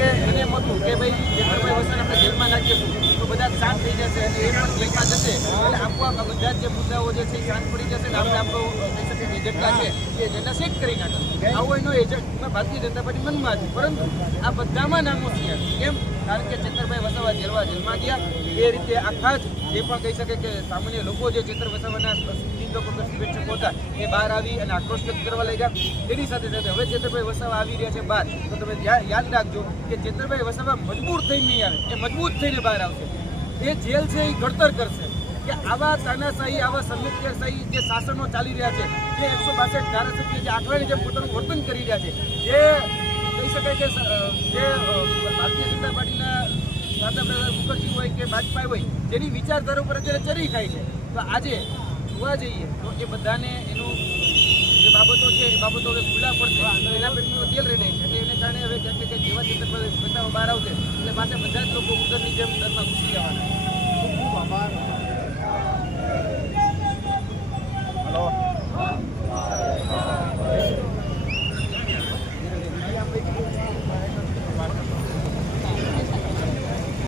કે એને એમ હતું કે ભાઈ ચેતરભાઈ વસાવાને આપણે જેલમાં નાખીશું તો બધા શાંત થઈ જશે અને એ પણ જેલમાં જશે એટલે આપોઆપ બધા જે મુદ્દાઓ જે છે શાંત પડી જશે ને આપણે આપણો એજન્ડા છે એ એજન્ડા સેટ કરી નાખશે. આવો એનો એજન્ડા ભારતીય જનતા પાર્ટી મનમાં હતી, પરંતુ આ બધામાં નામોશી હતી. કેમ? કારણ કે ચેતરભાઈ વસાવા જેલમાં ગયા એ રીતે આખા જ એ પણ કહી શકે કે સામાન્ય લોકો જે ચેતર વસાવાના શુભેચ્છકો હતા એ બહાર આવી અને આક્રોશ વ્યક્ત કરવા લાગ્યા. એની સાથે સાથે હવે ચેતરભાઈ વસાવા આવી રહ્યા છે બહાર, તો તમે યાદ રાખજો કે ચેતરભાઈ વસાવા મજબૂર થઈને નહીં આવે, એ મજબૂત થઈને બહાર આવશે. એ જેલ છે એ ઘડતર કરશે કે આવા તાનાશાહી, આવા સંવેદનશાહી જે શાસનો ચાલી રહ્યા છે, જે 162 ધારાસભ્ય જે આંકડાની જેમ પોતાનું વર્તન કરી રહ્યા છે, જે કહી શકાય કે જે ભારતીય જનતા પાર્ટીના વડાપ્રધાન મુખર્જી હોય કે વાજપેયી હોય જેની વિચારધારા ઉપર અત્યારે ચરી ખાય છે, તો આજે જોવા જઈએ તો એ બધાને એનું જે બાબતો છે એ બાબતો હવે ખુલ્લા પડશે. એના પેટનું તેલ રેડાય છે એટલે એને કારણે હવે ક્યાંક જેવા ચેતરભાઈ વસાવા બહાર આવશે એટલે પાછા બધા જ લોકો ઉગરની જેમ દરમાં ઘૂસી જવાના.